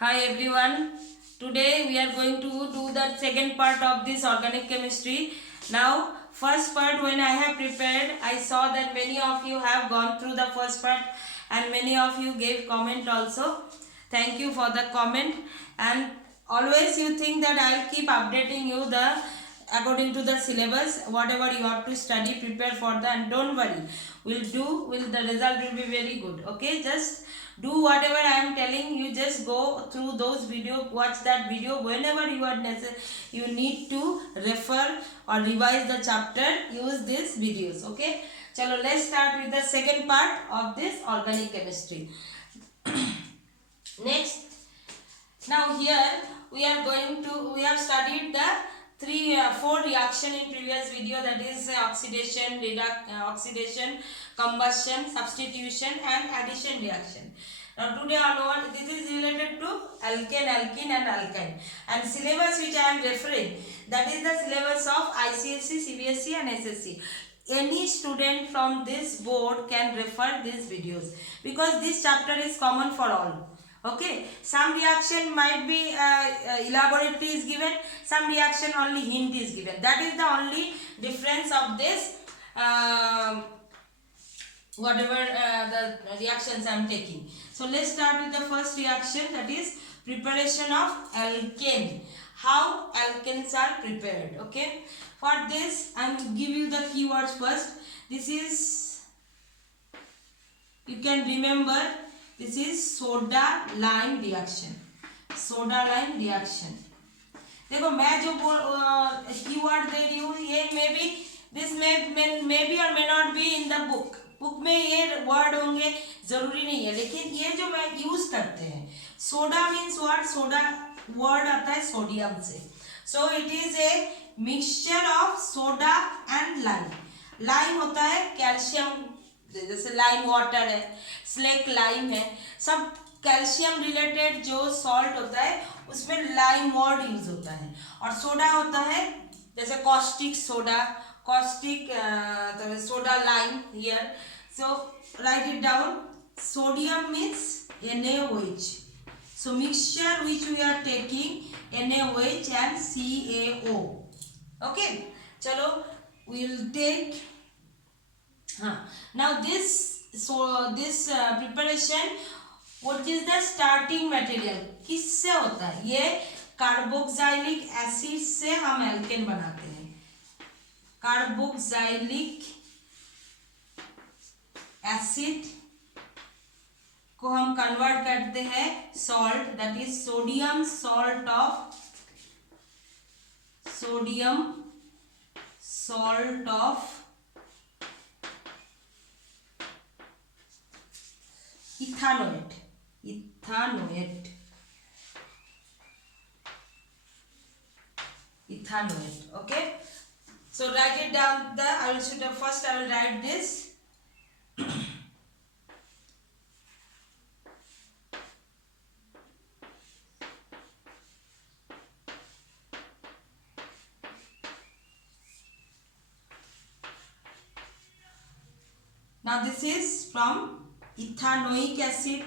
Hi everyone. Today we are going to do the second part of this organic chemistry. Now, first part when I have prepared, I saw that many of you have gone through the first part and many of you gave comment also. Thank you for the comment, and always you think that I will keep updating you the according to the syllabus whatever you have to study, prepare for that, and don't worry, the result will be very good. Okay, just do whatever I am telling you. Just go through those video, watch that video whenever you are you need to refer or revise the chapter, use these videos. Okay, chalo, let's start with the second part of this organic chemistry. Next, now here we have studied the four reaction in previous video, that is oxidation, combustion, substitution and addition reaction. Now today onward this is related to alkane, alkene and alkyne, and syllabus which I am referring, that is the syllabus of ICSE, CBSE and SSC. Any student from this board can refer these videos because this chapter is common for all. Okay, some reaction might be elaborately is given, some reaction only hint is given. That is the only difference of this whatever the reactions I am taking. So let's start with the first reaction, that is preparation of alkane. How alkanes are prepared. Okay, for this I will give you the keywords first. This is, you can remember, this is soda lime reaction. Soda lime reaction. देखो मैं जो keyword दे रही हूँ ये may be this may be और may not be in the book में ये वर्ड होंगे, जरूरी नहीं है, लेकिन ये जो मैं यूज करते हैं, soda means what, soda word आता है सोडियम से. So it is a mixture of soda and lime. Lime होता है कैल्शियम, जैसे लाइम वाटर है, स्लेक लाइम है, सब कैल्शियम रिलेटेड जो सॉल्ट होता है उसमें लाइम वर्ड यूज होता है. और सोडा होता है जैसे caustic soda, caustic soda lime here. So right it down. Sodium means NaOH. So mixture which we are taking NaOH and CaO. Okay, चलो we will take. Now this preparation, what is the starting material, किससे होता है? ये carboxylic acid से हम alkene बनाते हैं. Carboxylic acid को हम कन्वर्ट करते हैं salt, that is sodium salt of ethanoate. Okay, so write it down. I will write this. Now this is from ethanoic acid,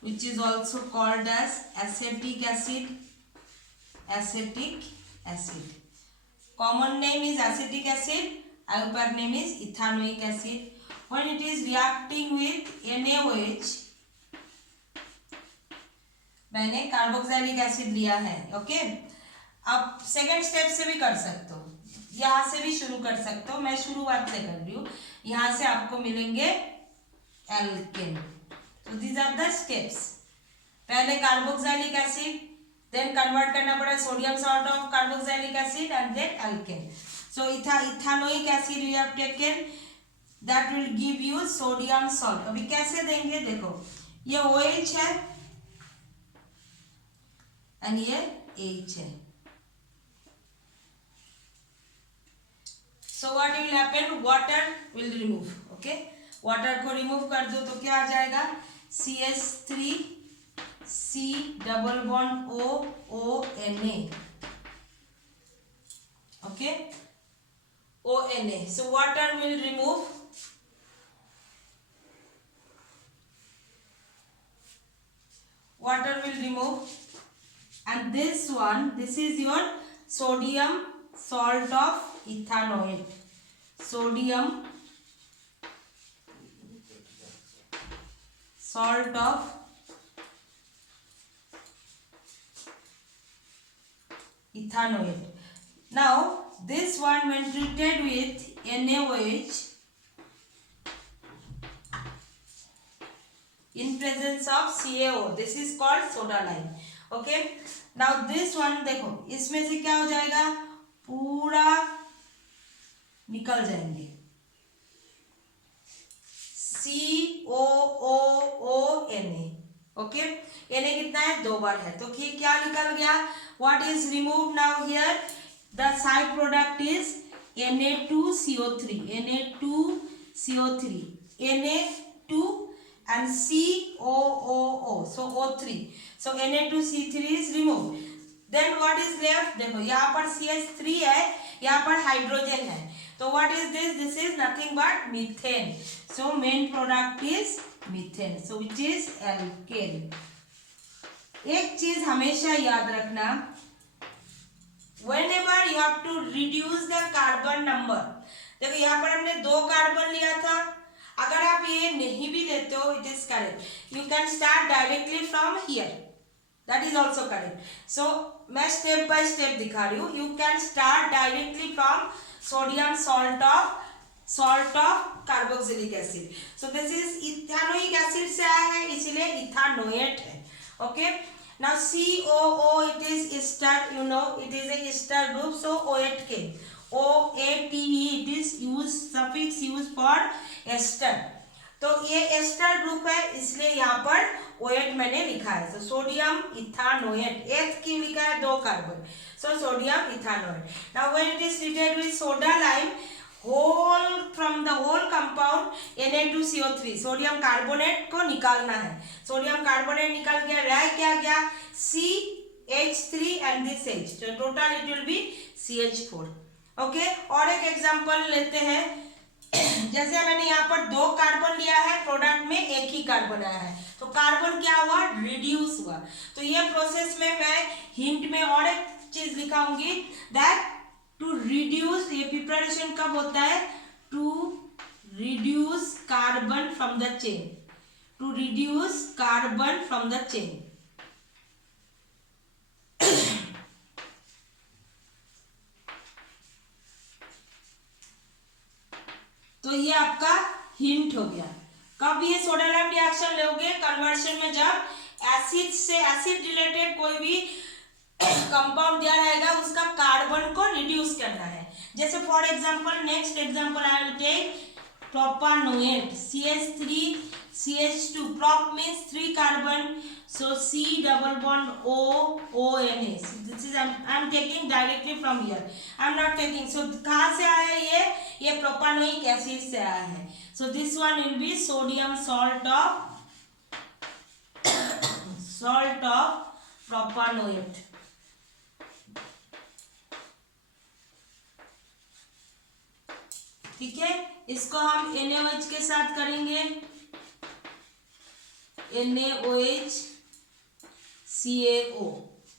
which is also called as acetic acid. Common name is acetic acid, alpha name is ethanoic acid. When it is reacting with NaOH, मैंने carboxylic acid लिया है. Okay, अब second step से भी कर सकते हो, यहाँ से भी शुरू कर सकते हो. मैं शुरुआत से कर रही हूँ, यहाँ से आपको मिलेंगे एल्केन. तो दीज आर द स्टेप्स. पहले कार्बोक्सिलिक एसिड, देन कन्वर्ट करना पड़ा sodium salt of carboxylic acid and then alkane. So ethanoic acid we have taken, that will give you sodium salt. अभी कैसे देंगे देखो, ये OH है एंड ये H है. So what will happen? Water will remove. Okay, water को remove कर दो तो क्या आ जाएगा? CH3 C double bond ONA. Okay, ONA. So water will remove water will remove, and this one, this is your sodium salt of ethanoate. Sodium salt of ethanoate. Now this one, when treated with NaOH in presence of CaO, this is called soda lime. Okay, now this one देखो, इसमें से क्या हो जाएगा, पूरा निकल जाएंगे, COOONA. Okay, Na कितना है, 2 बार है, तो क्या निकल गया, what is removed now here, the side product is Na2CO3, Na2CO3, Na2 and COOO, so O3, so Na2C3 is removed. Then what is left, देखो यहाँ पर CH3 है, यहाँ पर हाइड्रोजन है, तो what is this, this is nothing but methane, so main product is methane, so which is alkane. एक चीज हमेशा याद रखना, whenever you have to reduce the carbon number, देखो यहाँ पर हमने 2 कार्बन लिया था, अगर आप ये नहीं भी लेते हो, it is correct, you can start directly from here, that is also correct. So मैं step by step दिखा रही हूँ, you can start directly from sodium salt of carboxylic acid. So this is ethanoic acid से आया है, इसलिए ethanoate है. Okay, now COO, it is ester, you know, it is a ester group, so OAT came. OATE, it is used, suffix used for ester, तो ये ester group है, इसलिए यहाँ पर OAT मैंने लिखा है. तो सोडियम इथानोएट, एथ क्यों लिखा है, 2 carbon, so sodium ethanoate. Now when it is treated with soda lime, from the whole compound Na2CO3, sodium carbonate को निकालना है, सोडियम कार्बोनेट निकल गया, रह क्या गया, CH3 एंड दिस H, तो total it will be CH4. Okay, और एक एग्जांपल लेते हैं, जैसे मैंने यहाँ पर 2 कार्बन लिया है, प्रोडक्ट में एक ही कार्बन आया है, तो कार्बन क्या हुआ, रिड्यूस हुआ. तो ये प्रोसेस में मैं हिंट में और एक चीज लिखाऊंगी, दैट टू रिड्यूस, ये प्रिपरेशन कब होता है, to reduce carbon from the chain, to reduce carbon from the chain. तो ये आपका हिंट हो गया. कब ये सोडा लाइम रिएक्शन लोगे, कन्वर्शन में, जब एसिड से एसिड रिलेटेड कोई भी कंपाउंड दिया रहेगा, उसका कार्बन को रिड्यूस करना है. जैसे for example, next example I will take propanoate, CH3 CH2, prop means 3 carbon, so C double bond O ONA. So this is I am taking directly from here, I am not taking. So कहाँ से आया ये propanoic acid से आया है. So this one will be sodium salt of propanoate. ठीक है, इसको हम NaOH के साथ करेंगे, NaOH CaO,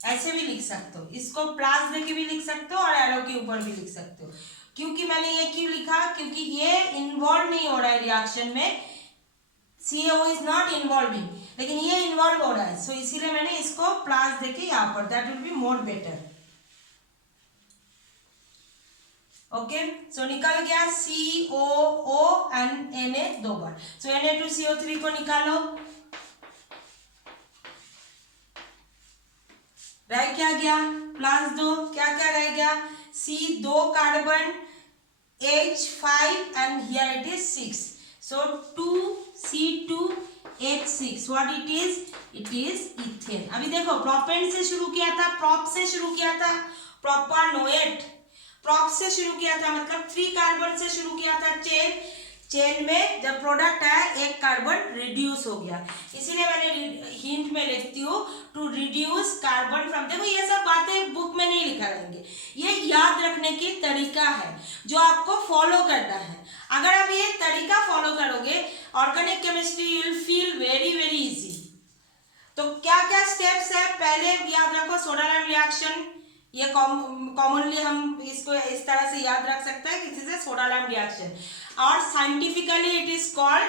ऐसे भी लिख सकते हो, इसको प्लस देके भी लिख सकते हो और एरो के ऊपर भी लिख सकते हो. क्योंकि मैंने ये क्यों लिखा, क्योंकि ये इन्वॉल्व नहीं हो रहा है रिएक्शन में, CaO इज नॉट इन्वॉल्विंग, लेकिन ये इन्वॉल्व हो रहा है, सो इसीलिए मैंने इसको प्लस देके यहाँ पर, that will be more better. Okay, so निकल गया COO एंड Na 2 बार. सो Na2CO3 को निकालो, रह क्या गया, +2, क्या क्या रह गया, C 2 carbon, H5 and here it is 6, so 2C2H6, what it is ethane. अभी देखो, प्रोपेन से शुरू किया था, प्रोप से शुरू किया था, प्रोपानोएट प्रोप से शुरू किया था, मतलब 3 कार्बन से शुरू किया था. चेन में जब प्रोडक्ट आया, 1 कार्बन रिड्यूस हो गया, इसीलिए मैंने हिंट में लिखती हूँ टू रिड्यूस कार्बन फ्रॉम. देखो ये सब बातें बुक में नहीं लिखा रहेंगे, ये याद रखने की तरीका है जो आपको फॉलो करना है. अगर आप ये तरीका फॉलो करोगे, organic chemistry you will feel very very easy. तो क्या क्या स्टेप्स है, पहले याद रखो सोडा लाइम रिएक्शन, ये कॉमनली हम इसको इस तरह से याद रख सकते हैं किसी से, सोडा लाइम रिएक्शन, और scientifically it is called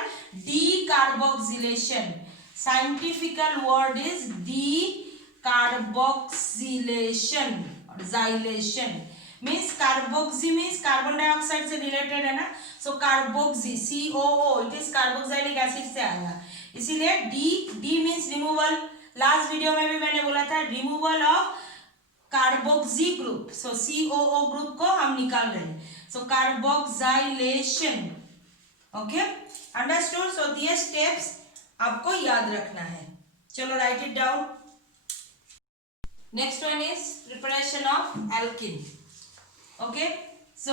decarboxylation. Scientifical word is decarboxylation और xylation. Means carboxy means carbon dioxide से रिलेटेड है ना, so carboxy COO it is carboxylic acid से आया, इसीलिए de means removal. Last video में भी मैंने बोला था removal of carboxy group, so COO group को हम निकाल रहे हैं, so carboxylation. Okay, understood. So दिए स्टेप्स आपको याद रखना है. चलो write it down. Next one is preparation of alkene. Okay, so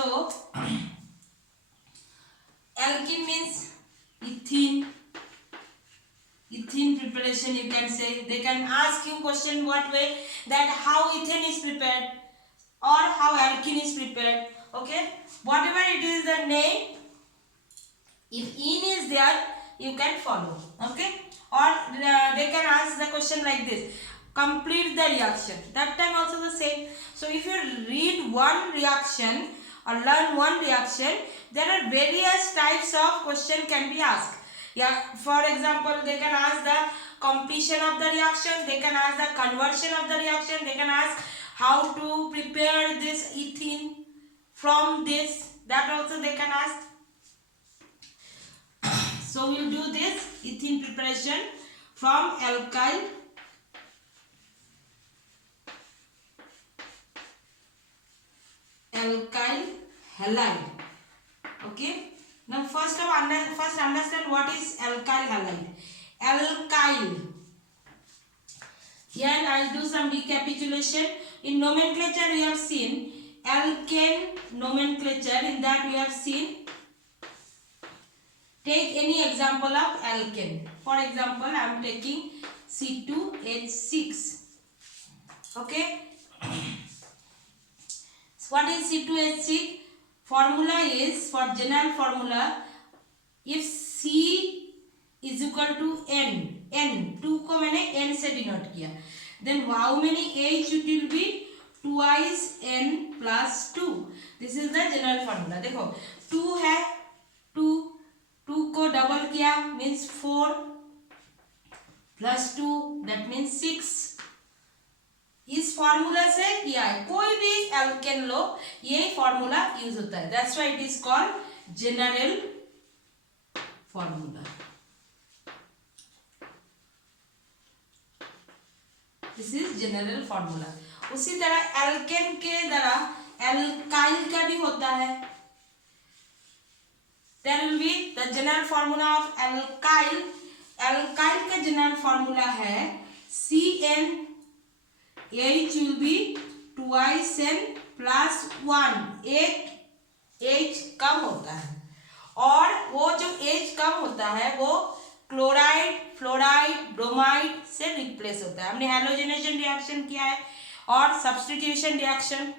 alkene means ethene preparation, you can say. They can ask you question what way, that how ethane is prepared or how alkene is prepared. Okay, whatever it is the name, if in is there you can follow. Okay, or they can ask the question like this, complete the reaction, that time also the same. So if you read one reaction or learn one reaction, there are various types of question can be asked. Yeah, for example, they can ask the completion of the reaction, they can ask the conversion of the reaction, they can ask how to prepare this ethene from this, that also they can ask. So we'll do this ethene preparation from alkyl halide. Okay, now first understand what is alkyl halide. Alkyl, here I'll do some recapitulation. In nomenclature we have seen alkane nomenclature, in that we have seen, take any example of alkane. For example, I am taking C2H6. Okay, so what is C2H6? Formula is, for general formula, if C is equal to N, 2 को मैंने N से denote किया, then how many H it will be? Twice N plus 2. This is the general formula. देखो 2 है, 2 को double किया means 4 plus 2 that means 6. इस formula से किया है, कोई भी एल्केन लो ये फॉर्मूला यूज होता है, that's why it is called general formula. This is general formula. उसी तरह एल्केन के द्वारा एल्काइल का भी होता है. There will be the general formula of alkyl. Alkyl का जनरल फॉर्मूला है CN, H will be twice N plus 1. एक H कम होता है, और वो जो H कम होता है वो क्लोराइड, फ्लोराइड, ब्रोमाइड से रिप्लेस होता है. हमने हैलोजेनेशन रिएक्शन किया है और सब्स्टिट्यूशन रिएक्शन.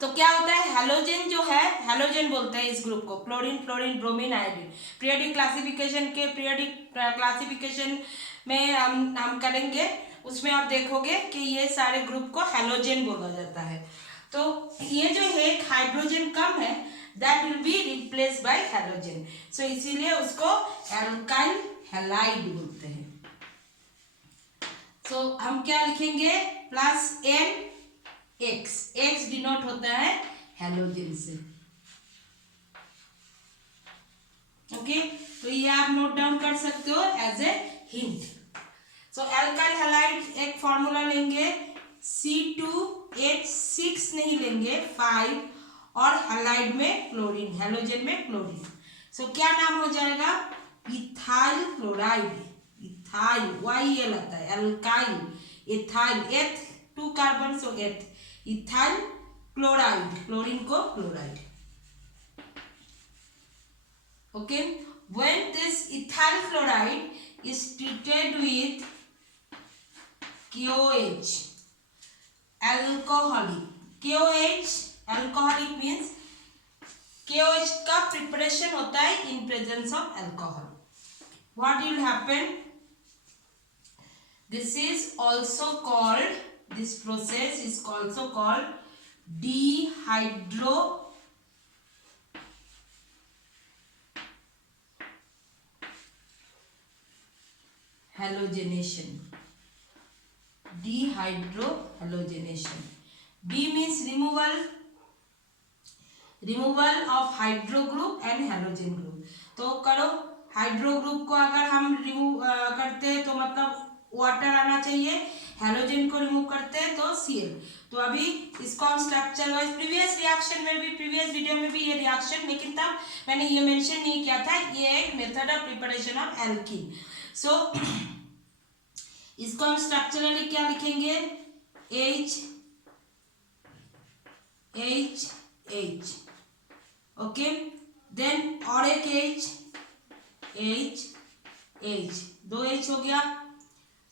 तो क्या होता है, हैलोजन जो है, हैलोजन बोलते हैं इस ग्रुप को, chlorine, fluorine, bromine, iodine. Periodic classification में हम करेंगे, उसमें आप देखोगे कि ये सारे ग्रुप को हैलोजन बोला जाता है. तो ये जो है हाइड्रोजन कम है, that will be replace by halogen, so इसीलिए उसको एल्काइल हैलाइड बोलते हैं. सो हम क्या लिखेंगे, plus N X, X denote होता है हैलोजन से. ओके, तो ये आप नोट डाउन कर सकते हो as a hint. So alkyl halide एक फॉर्मूला लेंगे, C2H6 नहीं लेंगे, 5, और हैलाइड में क्लोरीन, हैलोजन में क्लोरीन. सो क्या नाम हो जाएगा, इथाइल क्लोराइड. इथाइल YL आता है, एल्काइल, इथाइल, एथ 2 कार्बन, सो एथ, इथाइल क्लोराइड, क्लोरीन को chloride. Okay, when this ethyl chloride is treated with KOH, alcoholic. KOH alcoholic means KOH का प्रिपरेशन होता है in presence of alcohol. What will happen? This is also called, this process is also called dehydrogenation. Dehydrogenation. D means removal of hydro group and halogen group. तो करो, hydro group को अगर हम remove करते हैं तो मतलब वाटर आना चाहिए, हेलोजन को रिमूव करते हैं तो Cl. तो अभी इसको हम स्ट्रक्चर वाइज प्रीवियस रिएक्शन में भी, प्रीवियस वीडियो में भी ये रिएक्शन, लेकिन तब मैंने ये मेंशन नहीं किया था, ये एक method of preparation of alkene. So इसको हम स्ट्रक्चरली क्या लिखेंगे, H H H. Okay, then और एक H H, दो H हो गया.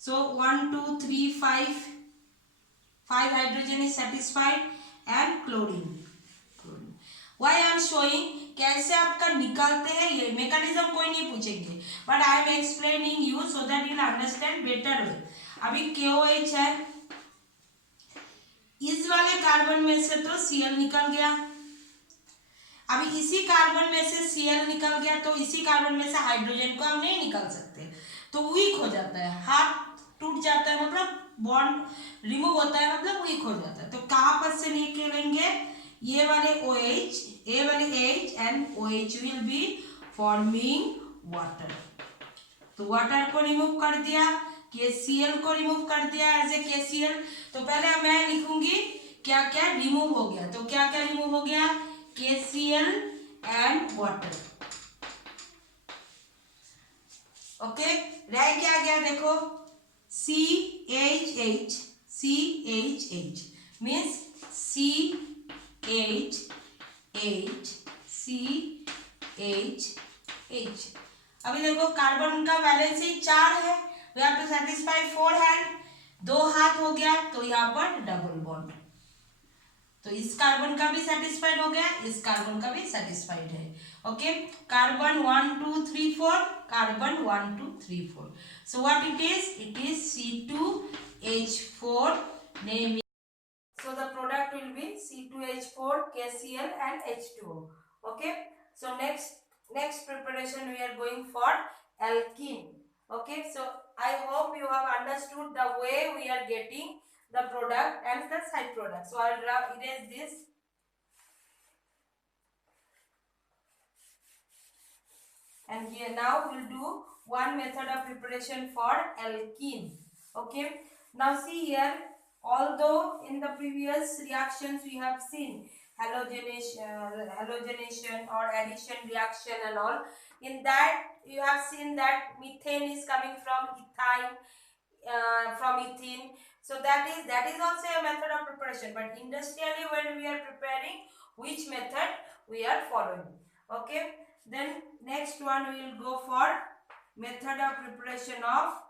सो 1 2 3 5 hydrogen is satisfied and chlorine. Why I am showing, कैसे आपका निकालते हैं ये मैकेनिज्म कोई नहीं पूछेंगे, but I am explaining you so that you understand better way. अभी KOH है, इस वाले कार्बन में से तो Cl निकल गया. अभी इसी कार्बन में से Cl निकल गया तो इसी कार्बन में से हाइड्रोजन को हम नहीं निकाल सकते, तो वीक हो जाता है, हाथ टूट जाता है, मतलब बॉन्ड रिमूव होता है, मतलब वीक हो जाता है. तो कहाँ पर से निकलेंगे, ये वाले OH, ये वाले H and OH will be forming water. तो वाटर को रिमूव कर दिया, KCl को रिमूव कर दिया एज ए KCl. तो पहले मैं लिखूंगी क्या क्या रिमूव हो गया. तो क्या क्या रिमूव हो गया, KCl एंड वाटर. ओके, रह क्या गया देखो, CHH. CHH means CHH CHH. अभी देखो कार्बन का वैलेंसी 4 है, we have to satisfy 4 hand, 2 हाथ हो गया, तो यहाँ पर डबल बॉन्ड. तो इस कार्बन का भी सेटिस्फाइड हो गया, इस कार्बन का भी सेटिस्फाइड है. Okay, carbon 1 2 3 4, carbon 1 2 3 4. So what it is C2H4 name. So the product will be C2H4, KCl and H2O. Okay, so next preparation we are going for alkene. Okay, so I hope you have understood the way we are getting the product and the side product. So I will erase this. And here now we will do one method of preparation for alkene. Okay, now see here, although in the previous reactions we have seen halogenation or addition reaction and all, in that you have seen that methane is coming from ethyne, from ethene. So that is also a method of preparation, but industrially when we are preparing, which method we are following. Okay, then next one we will go for method of preparation of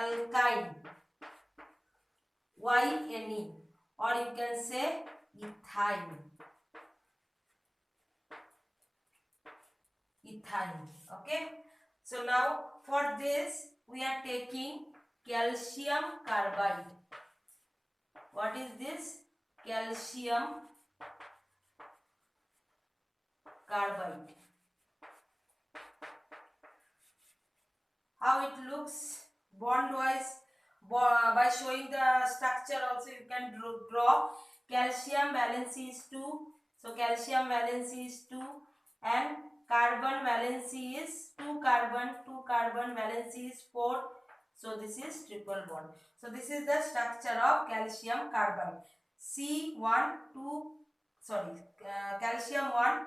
alkyne, YNE, or you can say ethyne. Okay, so now for this we are taking calcium carbide. What is this? Calcium carbide. How it looks bond wise, by showing the structure also you can draw. Calcium valency is 2, so calcium valency is 2, and carbon valency is 2 carbon valency is 4, so this is triple bond. So this is the structure of calcium carbide. Calcium 1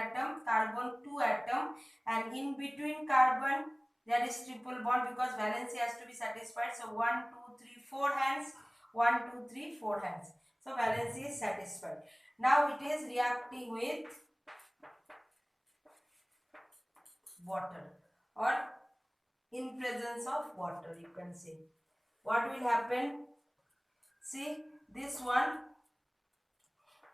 atom, carbon 2 atom, and in between carbon there is triple bond because valency has to be satisfied. So 1 2 3 4 hands, 1 2 3 4 hands, so valency is satisfied. Now it is reacting with water, or in presence of water you can say. what will happen? See this one,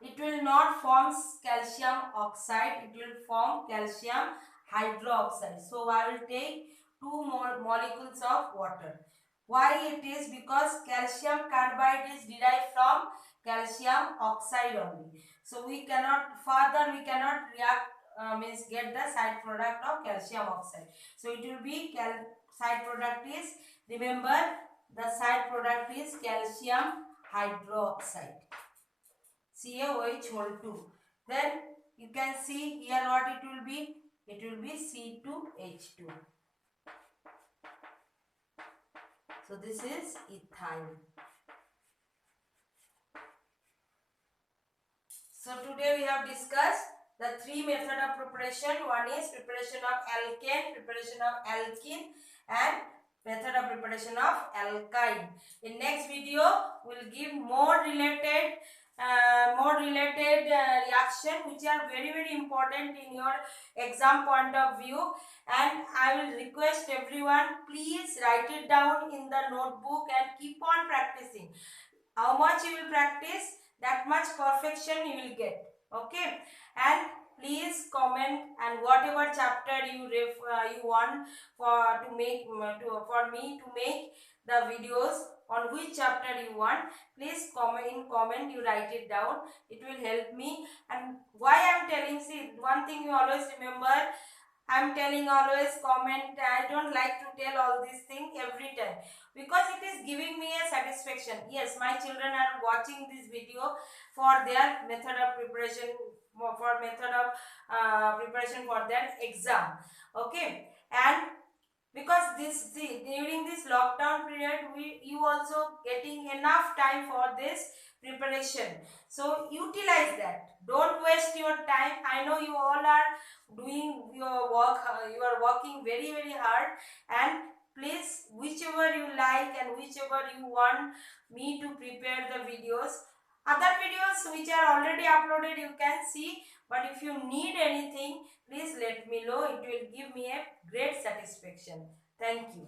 it will not form calcium oxide, it will form calcium hydroxide. So I will take two more molecules of water. Why it is? Because calcium carbide is derived from calcium oxide only. So we cannot react, means get the side product of calcium oxide. So it will be side product is, remember, the side product is calcium hydroxide, CaOH whole 2. Then you can see here what it will be. It will be C2H2. So this is ethyl. So today we have discussed the three methods of preparation. One is preparation of alkane, preparation of alkene, and method of preparation of alkyne. In next video, we'll give more related reaction which are very important in your exam point of view, and I will request everyone, please write it down in the notebook and keep on practicing. How much you will practice, that much perfection you will get. Okay, and please comment, and whatever chapter you want for to make for me to make the videos on which chapter you want, please comment, you write it down. It will help me. And why I am telling, see, one thing you always remember, I am telling always comment. I don't like to tell all these things every time because it is giving me a satisfaction. Yes, my children are watching this video for their method of preparation, for method of preparation for their exam. Okay, and because during this lockdown period, you also getting enough time for this preparation, so utilize that. Don't waste your time. I know you all are doing your work, you are working very hard, and please, whichever you like and whichever you want me to prepare the videos, other videos which are already uploaded you can see, but if you need anything, please let me know. It will give me a great satisfaction. Thank you.